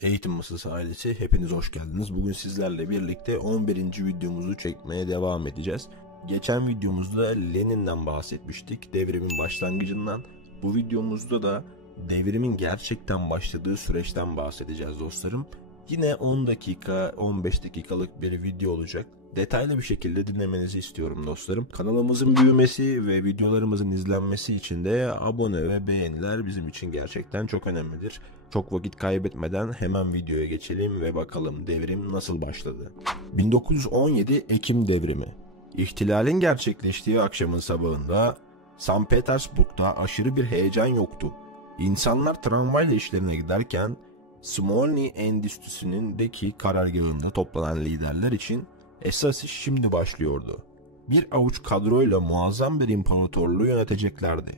Eğitim Masası ailesi, hepiniz hoş geldiniz. Bugün sizlerle birlikte 11. videomuzu çekmeye devam edeceğiz. Geçen videomuzda Lenin'den bahsetmiştik, devrimin başlangıcından. Bu videomuzda da devrimin gerçekten başladığı süreçten bahsedeceğiz dostlarım. Yine 10 dakika, 15 dakikalık bir video olacak. Detaylı bir şekilde dinlemenizi istiyorum dostlarım. Kanalımızın büyümesi ve videolarımızın izlenmesi için de abone ve beğeniler bizim için gerçekten çok önemlidir. Çok vakit kaybetmeden hemen videoya geçelim ve bakalım devrim nasıl başladı. 1917 Ekim devrimi. İhtilalin gerçekleştiği akşamın sabahında St. Petersburg'da aşırı bir heyecan yoktu. İnsanlar tramvayla işlerine giderken Smolny Endüstrisi'ndeki karargahında toplanan liderler için esas iş şimdi başlıyordu. Bir avuç kadroyla muazzam bir imparatorluğu yöneteceklerdi.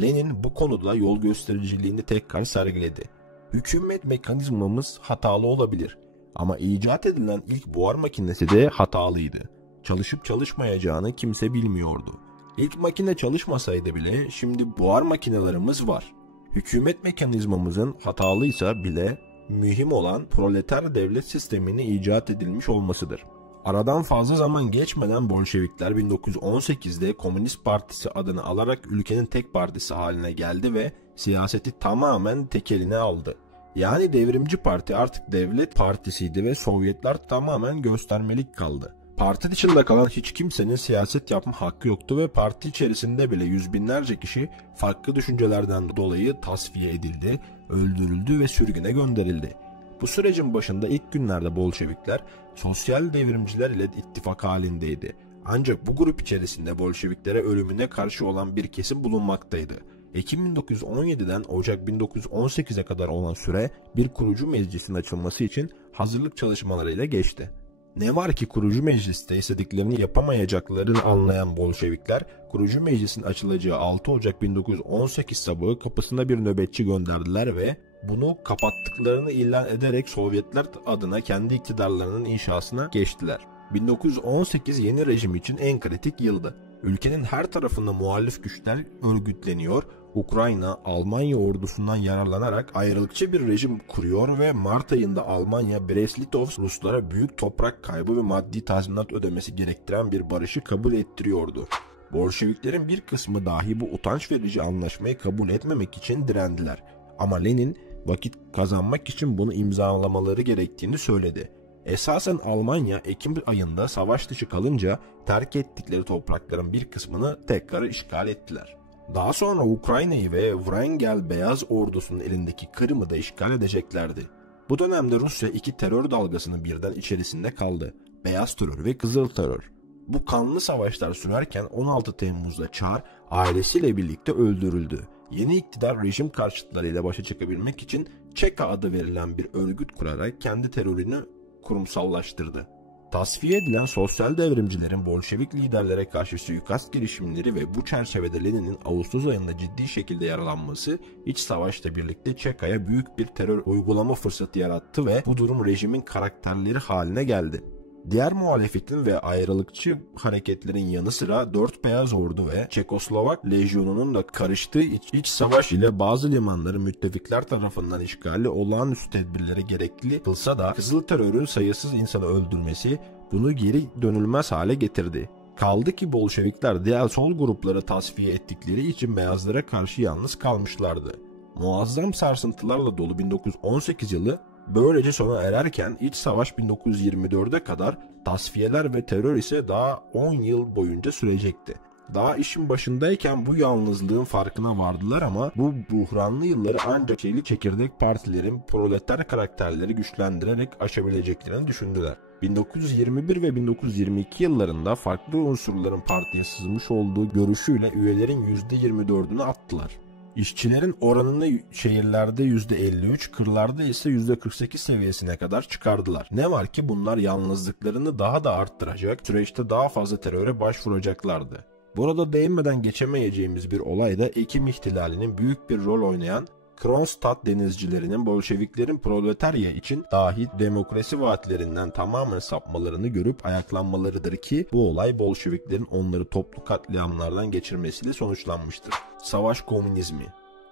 Lenin bu konuda yol göstericiliğini tekrar sergiledi. Hükümet mekanizmamız hatalı olabilir ama icat edilen ilk buhar makinesi de hatalıydı. Çalışıp çalışmayacağını kimse bilmiyordu. İlk makine çalışmasaydı bile şimdi buhar makinelerimiz var. Hükümet mekanizmamızın hatalıysa bile mühim olan proleter devlet sistemini icat edilmiş olmasıdır. Aradan fazla zaman geçmeden Bolşevikler 1918'de Komünist Partisi adını alarak ülkenin tek partisi haline geldi ve siyaseti tamamen tek eline aldı. Yani devrimci parti artık devlet partisiydi ve Sovyetler tamamen göstermelik kaldı. Parti dışında kalan hiç kimsenin siyaset yapma hakkı yoktu ve parti içerisinde bile yüz binlerce kişi farklı düşüncelerden dolayı tasfiye edildi, öldürüldü ve sürgüne gönderildi. Bu sürecin başında ilk günlerde Bolşevikler sosyal devrimciler ile ittifak halindeydi. Ancak bu grup içerisinde Bolşeviklere ölümüne karşı olan bir kesim bulunmaktaydı. Ekim 1917'den Ocak 1918'e kadar olan süre bir kurucu meclisin açılması için hazırlık çalışmalarıyla geçti. Ne var ki kurucu mecliste istediklerini yapamayacaklarını anlayan Bolşevikler, kurucu meclisin açılacağı 6 Ocak 1918 sabahı kapısına bir nöbetçi gönderdiler ve bunu kapattıklarını ilan ederek Sovyetler adına kendi iktidarlarının inşasına geçtiler. 1918 yeni rejim için en kritik yıldı. Ülkenin her tarafında muhalif güçler örgütleniyor, Ukrayna, Almanya ordusundan yararlanarak ayrılıkçı bir rejim kuruyor ve Mart ayında Almanya, Brest-Litovsk Ruslara büyük toprak kaybı ve maddi tazminat ödemesi gerektiren bir barışı kabul ettiriyordu. Bolşeviklerin bir kısmı dahi bu utanç verici anlaşmayı kabul etmemek için direndiler. Ama Lenin vakit kazanmak için bunu imzalamaları gerektiğini söyledi. Esasen Almanya Ekim ayında savaş dışı kalınca terk ettikleri toprakların bir kısmını tekrar işgal ettiler. Daha sonra Ukrayna'yı ve Wrangel Beyaz Ordusu'nun elindeki Kırım'ı da işgal edeceklerdi. Bu dönemde Rusya iki terör dalgasının birden içerisinde kaldı. Beyaz terör ve Kızıl terör. Bu kanlı savaşlar sürerken 16 Temmuz'da Çar ailesiyle birlikte öldürüldü. Yeni iktidar rejim karşıtlarıyla başa çıkabilmek için Çeka adı verilen bir örgüt kurarak kendi terörünü kurumsallaştırdı. Tasfiye edilen sosyal devrimcilerin Bolşevik liderlere karşı suikast girişimleri ve bu çerçevede Lenin'in Ağustos ayında ciddi şekilde yaralanması iç savaşla birlikte Çeka'ya büyük bir terör uygulama fırsatı yarattı ve bu durum rejimin karakterleri haline geldi. Diğer muhalefetin ve ayrılıkçı hareketlerin yanı sıra 4 Beyaz Ordu ve Çekoslovak Lejyonu'nun da karıştığı iç savaş ile bazı limanların müttefikler tarafından işgali olağanüstü tedbirleri gerekli kılsa da Kızıl terörün sayısız insanı öldürmesi bunu geri dönülmez hale getirdi. Kaldı ki Bolşevikler diğer sol grupları tasfiye ettikleri için beyazlara karşı yalnız kalmışlardı. Muazzam sarsıntılarla dolu 1918 yılı böylece sona ererken iç savaş 1924'e kadar, tasfiyeler ve terör ise daha 10 yıl boyunca sürecekti. Daha işin başındayken bu yalnızlığın farkına vardılar ama bu buhranlı yılları ancak çelik çekirdek partilerin proleter karakterleri güçlendirerek aşabileceklerini düşündüler. 1921 ve 1922 yıllarında farklı unsurların partiye sızmış olduğu görüşüyle üyelerin %24'ünü attılar. İşçilerin oranını şehirlerde %53, kırlarda ise %48 seviyesine kadar çıkardılar. Ne var ki bunlar yalnızlıklarını daha da arttıracak, süreçte daha fazla teröre başvuracaklardı. Burada değinmeden geçemeyeceğimiz bir olay da Ekim ihtilalinin büyük bir rol oynayan Kronstadt denizcilerinin Bolşeviklerin proletarya için dahi demokrasi vaatlerinden tamamen sapmalarını görüp ayaklanmalarıdır ki bu olay Bolşeviklerin onları toplu katliamlardan geçirmesiyle sonuçlanmıştır. Savaş komünizmi.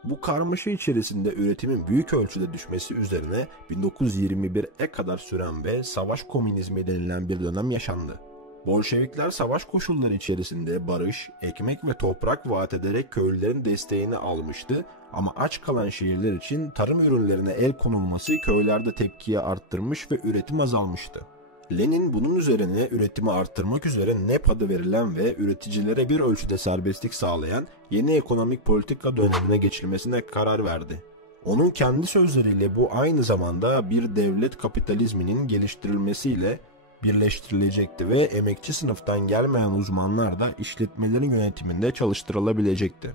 Bu karmaşa içerisinde üretimin büyük ölçüde düşmesi üzerine 1921'e kadar süren ve savaş komünizmi denilen bir dönem yaşandı. Bolşevikler savaş koşulları içerisinde barış, ekmek ve toprak vaat ederek köylülerin desteğini almıştı ama aç kalan şehirler için tarım ürünlerine el konulması köylerde tepkiyi arttırmış ve üretim azalmıştı. Lenin bunun üzerine üretimi arttırmak üzere NEP adı verilen ve üreticilere bir ölçüde serbestlik sağlayan yeni ekonomik politika dönemine geçilmesine karar verdi. Onun kendi sözleriyle bu aynı zamanda bir devlet kapitalizminin geliştirilmesiyle birleştirilecekti ve emekçi sınıftan gelmeyen uzmanlar da işletmelerin yönetiminde çalıştırılabilecekti.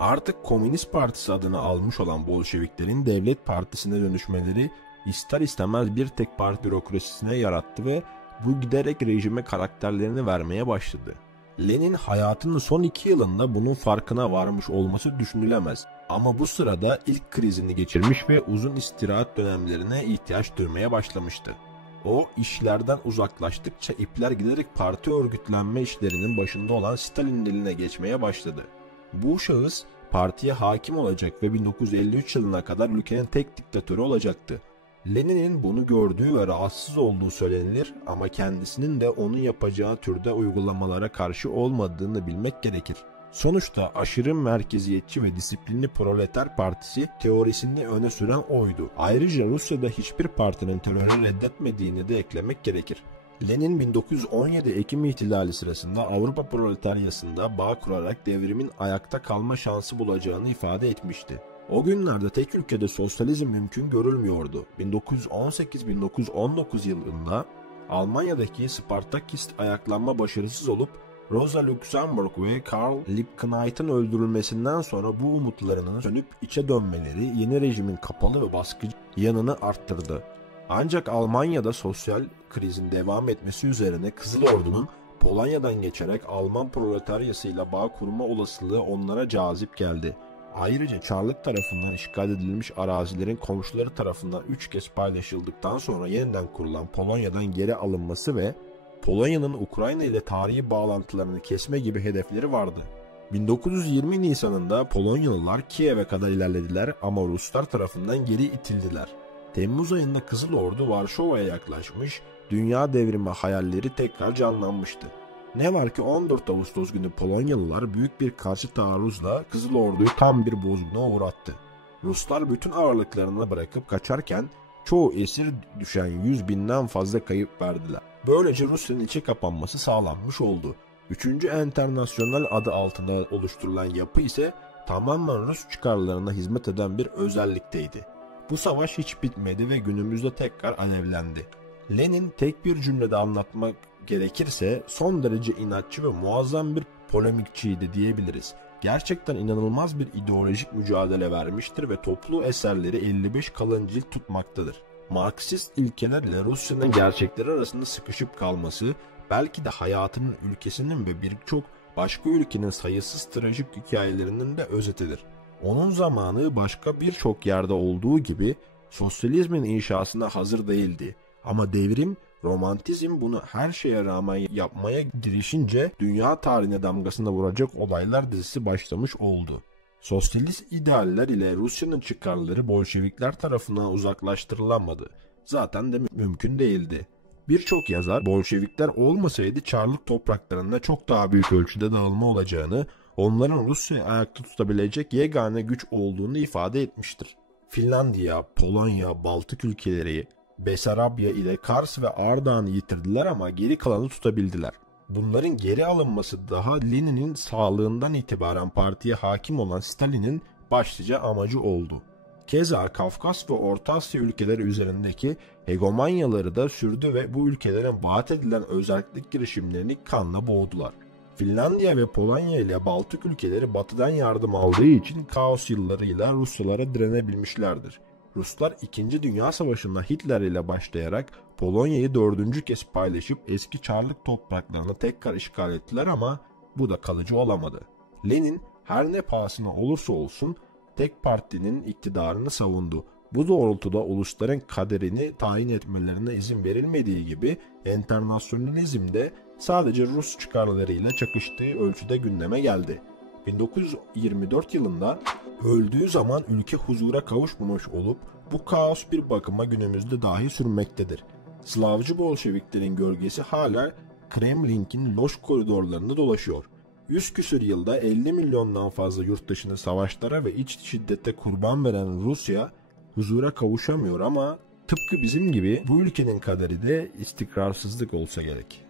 Artık Komünist Partisi adını almış olan Bolşeviklerin devlet partisine dönüşmeleri ister istemez bir tek parti bürokrasisine yarattı ve bu giderek rejime karakterlerini vermeye başladı. Lenin hayatının son 2 yılında bunun farkına varmış olması düşünülemez. Ama bu sırada ilk krizini geçirmiş ve uzun istirahat dönemlerine ihtiyaç duymaya başlamıştı. O işlerden uzaklaştıkça ipler giderek parti örgütlenme işlerinin başında olan Stalin'in eline geçmeye başladı. Bu şahıs partiye hakim olacak ve 1953 yılına kadar ülkenin tek diktatörü olacaktı. Lenin'in bunu gördüğü ve rahatsız olduğu söylenilir ama kendisinin de onun yapacağı türde uygulamalara karşı olmadığını bilmek gerekir. Sonuçta aşırı merkeziyetçi ve disiplinli Proleter Partisi teorisini öne süren oydu. Ayrıca Rusya'da hiçbir partinin terörü reddetmediğini de eklemek gerekir. Lenin 1917 Ekim ihtilali sırasında Avrupa proletaryasında bağ kurarak devrimin ayakta kalma şansı bulacağını ifade etmişti. O günlerde tek ülkede sosyalizm mümkün görülmüyordu. 1918-1919 yılında Almanya'daki Spartakist ayaklanma başarısız olup Rosa Luxemburg ve Karl Liebknecht'in öldürülmesinden sonra bu umutlarının sönüp içe dönmeleri yeni rejimin kapalı ve baskıcı yanını arttırdı. Ancak Almanya'da sosyal krizin devam etmesi üzerine Kızıl Ordu'nun Polonya'dan geçerek Alman proletaryasıyla bağ kurma olasılığı onlara cazip geldi. Ayrıca Çarlık tarafından işgal edilmiş arazilerin komşuları tarafından 3 kez paylaşıldıktan sonra yeniden kurulan Polonya'dan geri alınması ve Polonya'nın Ukrayna ile tarihi bağlantılarını kesme gibi hedefleri vardı. 1920 Nisan'ında Polonyalılar Kiev'e kadar ilerlediler ama Ruslar tarafından geri itildiler. Temmuz ayında Kızıl Ordu Varşova'ya yaklaşmış, dünya devrimi hayalleri tekrar canlanmıştı. Ne var ki 14 Ağustos günü Polonyalılar büyük bir karşı taarruzla Kızıl Ordu'yu tam bir bozguna uğrattı. Ruslar bütün ağırlıklarını bırakıp kaçarken çoğu esir düşen 100.000'den fazla kayıp verdiler. Böylece Rusya'nın içe kapanması sağlanmış oldu. 3. Enternasyonal adı altında oluşturulan yapı ise tamamen Rus çıkarlarına hizmet eden bir özellikteydi. Bu savaş hiç bitmedi ve günümüzde tekrar alevlendi. Lenin tek bir cümlede anlatmak gerekirse son derece inatçı ve muazzam bir polemikçiydi diyebiliriz. Gerçekten inanılmaz bir ideolojik mücadele vermiştir ve toplu eserleri 55 kalın cilt tutmaktadır. Marksist ilkelerle Rusya'nın gerçekleri arasında sıkışıp kalması, belki de hayatının, ülkesinin ve birçok başka ülkenin sayısız trajik hikayelerinin de özetidir. Onun zamanı başka birçok yerde olduğu gibi sosyalizmin inşasına hazır değildi. Ama devrim, romantizm bunu her şeye rağmen yapmaya girişince dünya tarihine damgasını vuracak olaylar dizisi başlamış oldu. Sosyalist idealler ile Rusya'nın çıkarları Bolşevikler tarafından uzaklaştırılamadı. Zaten de mümkün değildi. Birçok yazar Bolşevikler olmasaydı Çarlık topraklarında çok daha büyük ölçüde dağılma olacağını, onların Rusya'yı ayakta tutabilecek yegane güç olduğunu ifade etmiştir. Finlandiya, Polonya, Baltık ülkeleri, Besarabya ile Kars ve Ardahan'ı yitirdiler ama geri kalanı tutabildiler. Bunların geri alınması daha Lenin'in sağlığından itibaren partiye hakim olan Stalin'in başlıca amacı oldu. Keza Kafkas ve Orta Asya ülkeleri üzerindeki hegemonyaları da sürdü ve bu ülkelerin vaat edilen özerklik girişimlerini kanla boğdular. Finlandiya ve Polonya ile Baltık ülkeleri batıdan yardım aldığı için kaos yıllarıyla Rusyalara direnebilmişlerdir. Ruslar 2. Dünya Savaşı'nda Hitler ile başlayarak Polonya'yı 4. kez paylaşıp eski Çarlık topraklarını tekrar işgal ettiler ama bu da kalıcı olamadı. Lenin her ne pahasına olursa olsun tek partinin iktidarını savundu. Bu doğrultuda ulusların kaderini tayin etmelerine izin verilmediği gibi enternasyonalizm de sadece Rus çıkarlarıyla çakıştığı ölçüde gündeme geldi. 1924 yılında öldüğü zaman ülke huzura kavuşmamış olup bu kaos bir bakıma günümüzde dahi sürmektedir. Slavcı Bolşeviklerin gölgesi hala Kremlin'in loş koridorlarında dolaşıyor. 100 küsür yılda 50 milyondan fazla yurttaşını savaşlara ve iç şiddete kurban veren Rusya huzura kavuşamıyor ama tıpkı bizim gibi bu ülkenin kaderi de istikrarsızlık olsa gerek.